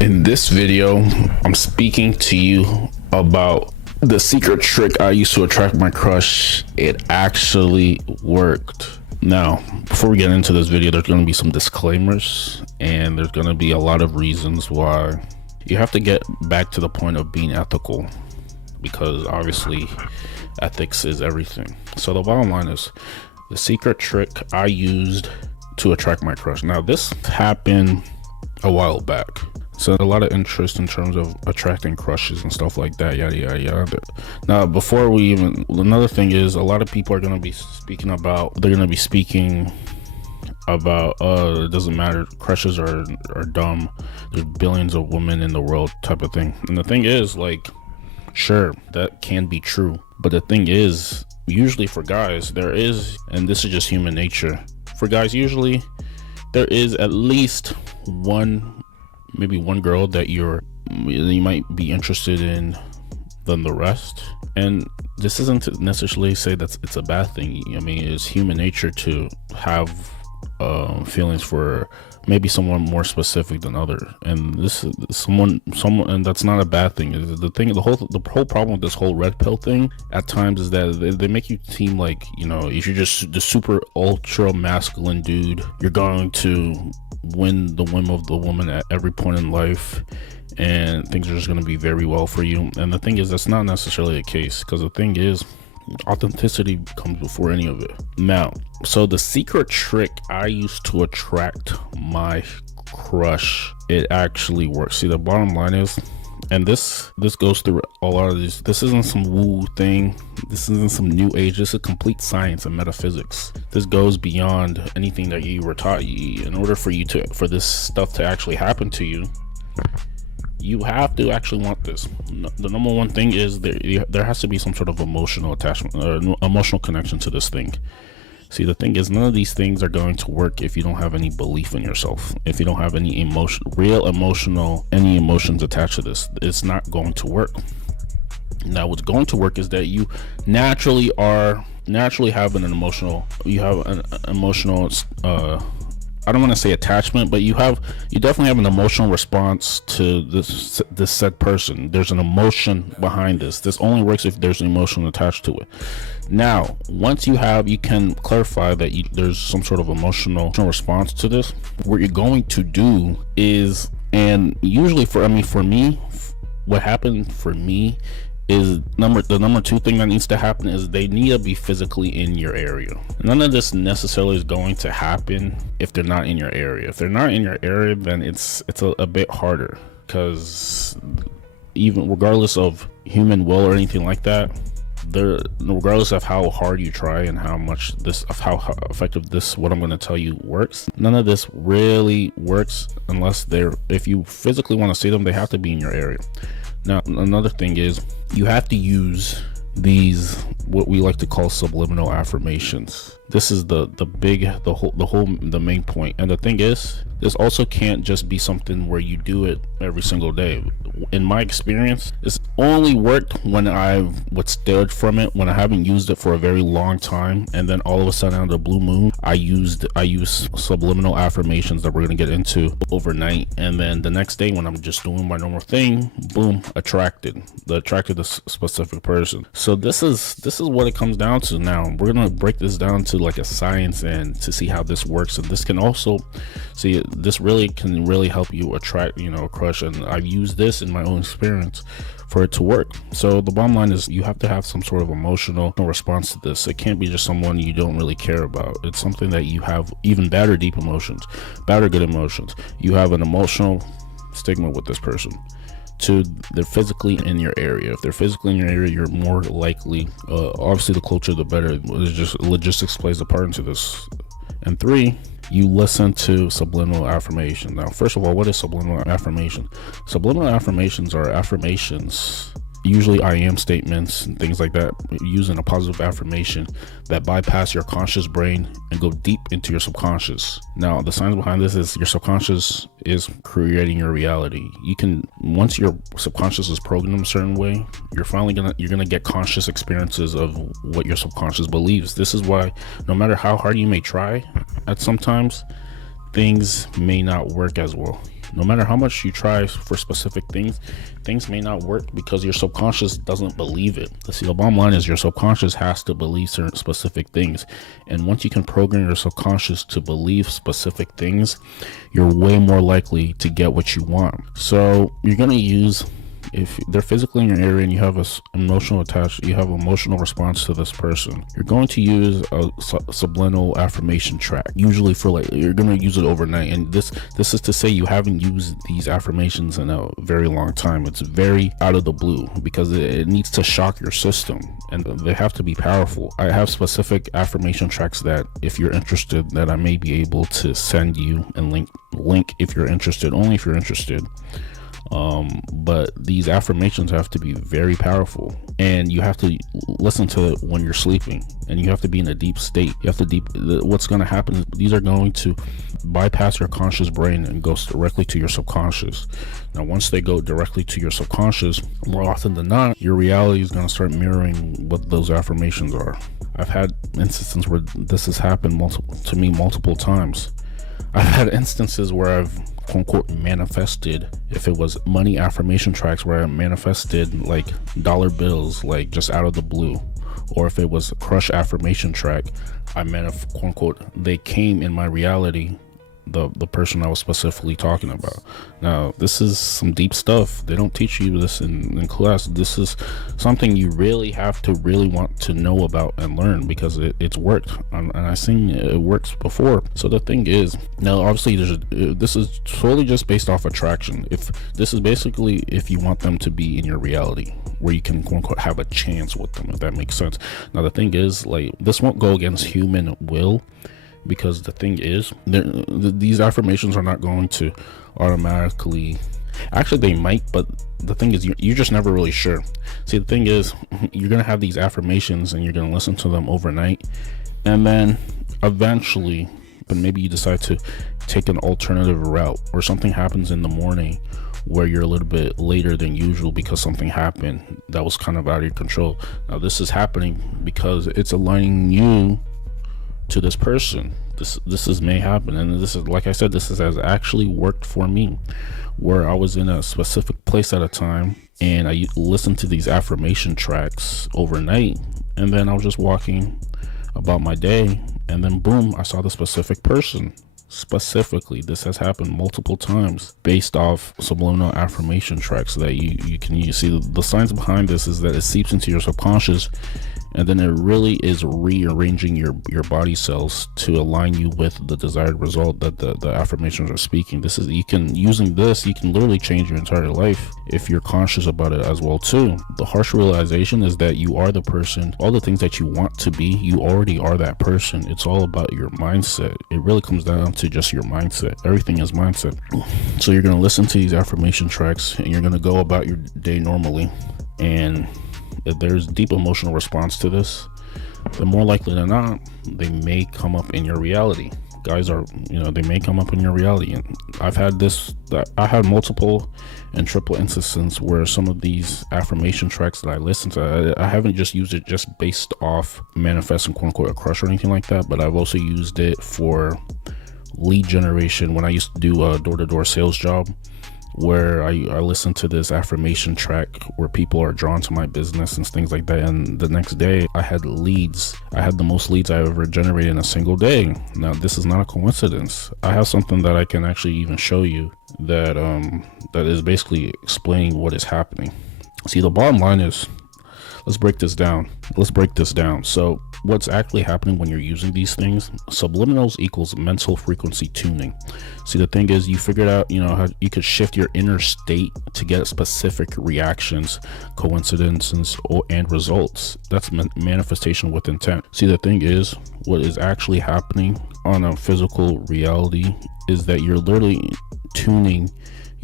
In this video, I'm speaking to you about the secret trick I used to attract my crush. It actually worked. Now, before we get into this video, there's going to be some disclaimers and there's going to be a lot of reasons why you have to get back to the point of being ethical, because obviously ethics is everything. So the bottom line is the secret trick I used to attract my crush. Now, this happened a while back. So a lot of interest in terms of attracting crushes and stuff like that, yada yada yada. Now, before we even, another thing is a lot of people are going to be speaking about, it doesn't matter, crushes are dumb, there's billions of women in the world type of thing. And the thing is, like, sure, that can be true, but the thing is, usually for guys there is, and this is just human nature, for guys usually there is at least maybe one girl that you might be interested in than the rest. And this isn't to necessarily say that it's a bad thing. I mean, it's human nature to have feelings for maybe someone more specific than other, and this is someone, and that's not a bad thing. The whole problem with this whole red pill thing at times is that they make you seem like, you know, if you're just the super ultra masculine dude, you're going to win the whim of the woman at every point in life and things are just going to be very well for you. And the thing is, that's not necessarily the case, because the thing is, authenticity comes before any of it. Now, so the secret trick I used to attract my crush, it actually works. See, the bottom line is, and this goes through a lot of these, this isn't some woo thing, this isn't some new age, this is complete science and metaphysics. This goes beyond anything that you were taught. In order for this stuff to actually happen to you, you have to actually want this. The number one thing is there has to be some sort of emotional attachment or emotional connection to this thing. See, the thing is, none of these things are going to work if you don't have any belief in yourself, if you don't have any any emotions attached to this. It's not going to work. Now, what's going to work is that you naturally have an emotional, I don't want to say attachment, but you definitely have an emotional response to this said person. There's an emotion behind this. This only works if there's an emotion attached to it. Now, once you can clarify that there's some sort of emotional response to this, what you're going to do is, and usually for me, what happened for me is the number two thing that needs to happen is they need to be physically in your area. None of this necessarily is going to happen if they're not in your area. If they're not in your area, then it's a bit harder, because even regardless of human will or anything like that, regardless of how hard you try and how effective what I'm going to tell you works, none of this really works unless if you physically want to see them, they have to be in your area. Now, another thing is you have to use these, what we like to call subliminal affirmations. This is the main point. And the thing is, this also can't just be something where you do it every single day. In my experience, it's only worked when I've withstood from it, when I haven't used it for a very long time, and then all of a sudden on the blue moon, I use subliminal affirmations that we're going to get into overnight, and then the next day when I'm just doing my normal thing, boom, attracted this specific person. So this is what it comes down to. Now we're going to break this down to like a science and to see how this works. And this can also can really help you attract, a crush. And I've used this in my own experience for it to work. So the bottom line is you have to have some sort of emotional response to this. It can't be just someone you don't really care about. It's something that you have even bad or deep emotions, bad or good emotions. You have an emotional stigma with this person. They're physically in your area. If they're physically in your area, you're more likely, obviously the closer the better. It's just logistics plays a part into this. And 3, you listen to subliminal affirmation. Now, first of all, what is subliminal affirmation? Subliminal affirmations are affirmations, usually I am statements and things like that, using a positive affirmation that bypass your conscious brain and go deep into your subconscious. Now, the science behind this is your subconscious is creating your reality. Once your subconscious is programmed a certain way, you're gonna get conscious experiences of what your subconscious believes. This is why no matter how hard you may try, at sometimes things may not work as well. No matter how much you try for specific things, things may not work because your subconscious doesn't believe it. See, the bottom line is your subconscious has to believe certain specific things. And once you can program your subconscious to believe specific things, you're way more likely to get what you want. So you're going to use, if they're physically in your area and you have you have emotional response to this person, you're going to use a subliminal affirmation track, usually for like, you're going to use it overnight. And this is to say you haven't used these affirmations in a very long time. It's very out of the blue because it needs to shock your system, and they have to be powerful. I have specific affirmation tracks that, if you're interested, that I may be able to send you and link if you're interested, only if you're interested. But these affirmations have to be very powerful, and you have to listen to it when you're sleeping, and you have to be in a deep state. What's going to happen is these are going to bypass your conscious brain and goes directly to your subconscious. Now, once they go directly to your subconscious, more often than not, your reality is going to start mirroring what those affirmations are. I've had instances where this has happened to me multiple times. I've had instances where I've quote unquote manifested, if it was money affirmation tracks, where I manifested like dollar bills, like just out of the blue. Or if it was a crush affirmation track, I quote unquote, they came in my reality, the person I was specifically talking about. Now, this is some deep stuff. They don't teach you this in class. This is something you really have to want to know about and learn, because it's worked, and I've seen it works before. So the thing is, now obviously this is totally just based off attraction. If this is basically if you want them to be in your reality, where you can quote unquote have a chance with them, if that makes sense. Now the thing is, like, this won't go against human will, because the thing is, these affirmations are not going to automatically, actually they might, but the thing is, you're just never really sure. See, the thing is, you're gonna have these affirmations and you're gonna listen to them overnight, and then eventually, but maybe you decide to take an alternative route, or something happens in the morning where you're a little bit later than usual because something happened that was kind of out of your control. Now this is happening because it's aligning you to this person. This may happen, and this is, like I said, this has actually worked for me, where I was in a specific place at a time and I listened to these affirmation tracks overnight, and then I was just walking about my day, and then boom, I saw the specific person. Specifically, this has happened multiple times based off subliminal affirmation tracks that you can use. See, the science behind this is that it seeps into your subconscious, and then it really is rearranging your body cells to align you with the desired result that the affirmations are speaking. Using this, you can literally change your entire life if you're conscious about it as well too. The harsh realization is that you are the person, all the things that you want to be, you already are that person. It's all about your mindset. It really comes down to just your mindset. Everything is mindset. So you're going to listen to these affirmation tracks, and you're going to go about your day normally, and if there's deep emotional response to this, then more likely than not, they may come up in your reality. They may come up in your reality. And I had multiple and triple instances where some of these affirmation tracks that I listen to, I haven't just used it just based off manifesting quote unquote a crush or anything like that, but I've also used it for lead generation when I used to do a door-to-door sales job, where I listened to this affirmation track where people are drawn to my business and things like that, and the next day I had leads. I had the most leads I ever generated in a single day. Now this is not a coincidence. I have something that I can actually even show you that is basically explaining what is happening. See, the bottom line is, let's break this down. So what's actually happening when you're using these things, subliminals equals mental frequency tuning. See, the thing is, you figured out, how you could shift your inner state to get specific reactions, coincidences, and results. That's manifestation with intent. See, the thing is, what is actually happening on a physical reality is that you're literally tuning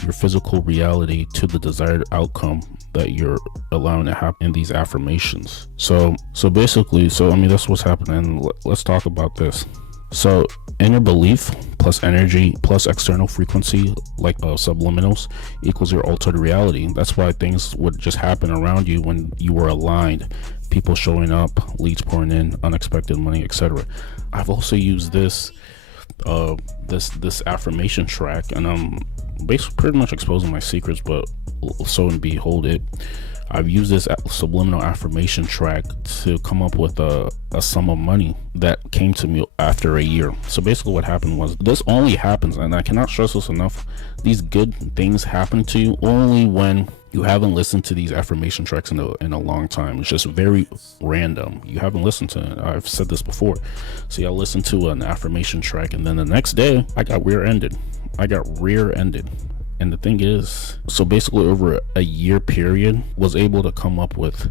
your physical reality to the desired outcome that you're allowing to happen in these affirmations. So basically, that's what's happening. Let's talk about this. So inner belief plus energy plus external frequency, like subliminals, equals your altered reality. That's why things would just happen around you when you were aligned. People showing up, leads pouring in, unexpected money, etc. I've also used this this affirmation track, and I'm basically pretty much exposing my secrets, but so and behold it, I've used this subliminal affirmation track to come up with a sum of money that came to me after a year. So basically what happened was, this only happens, and I cannot stress this enough, these good things happen to you only when you haven't listened to these affirmation tracks in a long time. It's just very random. You haven't listened to it. I've said this before. See, I listened to an affirmation track, and then the next day I got rear-ended. And the thing is, so basically over a year period, was able to come up with,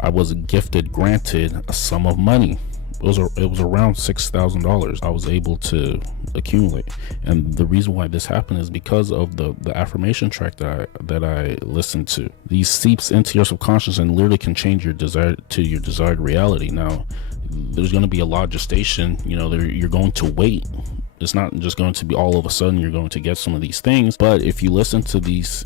I was granted a sum of money. It was around $6,000 I was able to accumulate. And the reason why this happened is because of the affirmation track that I listened to. These seeps into your subconscious and literally can change your desired reality. Now, there's going to be a lot of gestation. You're going to wait. It's not just going to be all of a sudden you're going to get some of these things, but if you listen to these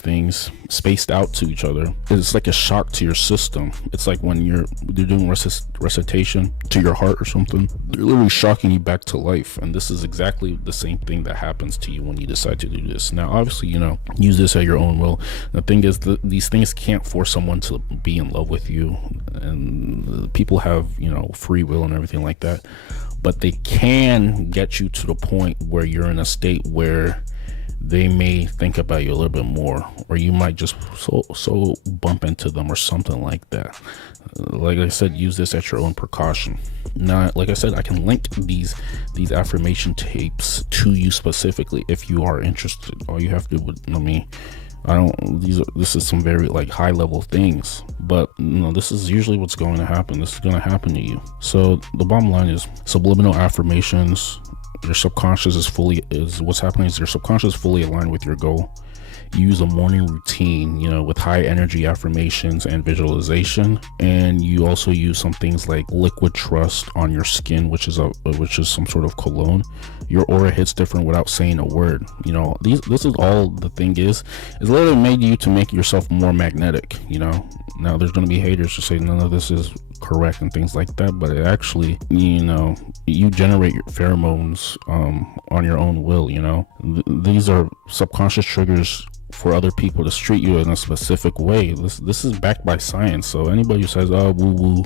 things spaced out to each other, it's like a shock to your system. It's like when they're doing recitation to your heart or something. They're literally shocking you back to life, and this is exactly the same thing that happens to you when you decide to do this. Now, obviously, use this at your own will. The thing is, these things can't force someone to be in love with you, and people have free will and everything like that. But they can get you to the point where you're in a state where they may think about you a little bit more, or you might just so bump into them or something like that. Like I said, use this at your own precaution. Now, like I said, I can link these affirmation tapes to you specifically if you are interested. All you have to do, this is some very high level things, but this is usually what's going to happen. This is going to happen to you. So the bottom line is, subliminal affirmations, your subconscious what's happening is your subconscious is fully aligned with your goal. Use a morning routine, with high energy affirmations and visualization. And you also use some things like liquid trust on your skin, which is some sort of cologne. Your aura hits different without saying a word. This is all the thing is literally made you to make yourself more magnetic. Now there's going to be haters to say none of this is correct and things like that, but it actually, you generate your pheromones on your own will. These are subconscious triggers for other people to treat you in a specific way. This is backed by science. So anybody who says, oh, woo woo,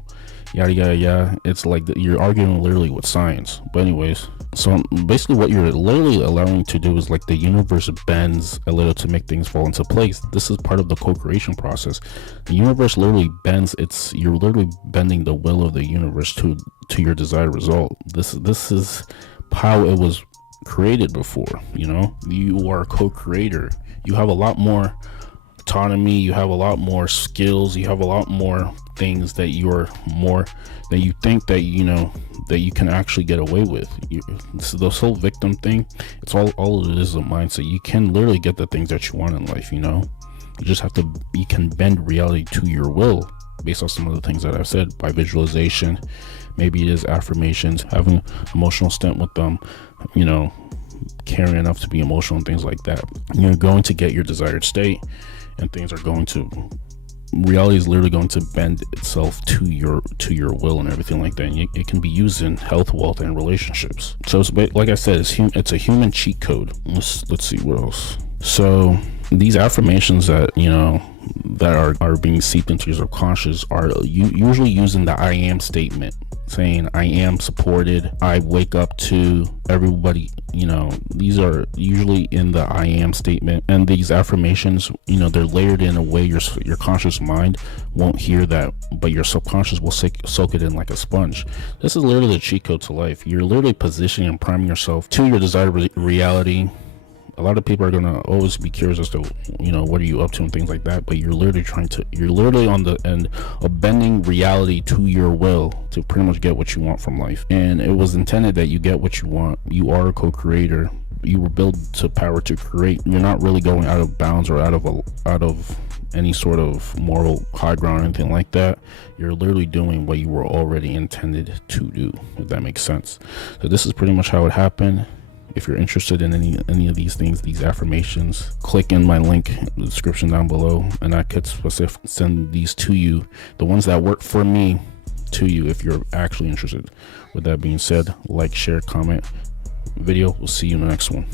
yada yada yada, it's like you're arguing literally with science. But anyways, so basically what you're literally allowing to do is the universe bends a little to make things fall into place. This is part of the co-creation process. The universe literally bends. You're literally bending the will of the universe to your desired result. This is how it was created before. You are a co-creator. You have a lot more autonomy, you have a lot more skills, you have a lot more things that you think that that you can actually get away with. This whole victim thing, it's all it is a mindset. You can literally get the things that you want in life. You just have to, you can bend reality to your will based on some of the things that I've said, by visualization. Maybe it is affirmations, having emotional stint with them, caring enough to be emotional and things like that. You're going to get your desired state, and things are going to, reality is literally going to bend itself to your will and everything like that. And it can be used in health, wealth, and relationships. So it's, like I said, it's a human cheat code. Let's see what else. So these affirmations that that are being seeped into your subconscious are usually using the I am statement, saying I am supported, I wake up to everybody. These are usually in the I am statement. And these affirmations, they're layered in a way your conscious mind won't hear that, but your subconscious will soak it in like a sponge. This is literally the cheat code to life. You're literally positioning and priming yourself to your desired reality. A lot of people are going to always be curious as to, what are you up to and things like that. But you're literally on the end of bending reality to your will to pretty much get what you want from life. And it was intended that you get what you want. You are a co-creator. You were built to power to create. You're not really going out of bounds or out of any sort of moral high ground or anything like that. You're literally doing what you were already intended to do, if that makes sense. So this is pretty much how it happened. If you're interested in any of these things, these affirmations, click in my link in the description down below, and I could send these to you, the ones that work for me, to you if you're actually interested. With that being said, like, share, comment, video. We'll see you in the next one.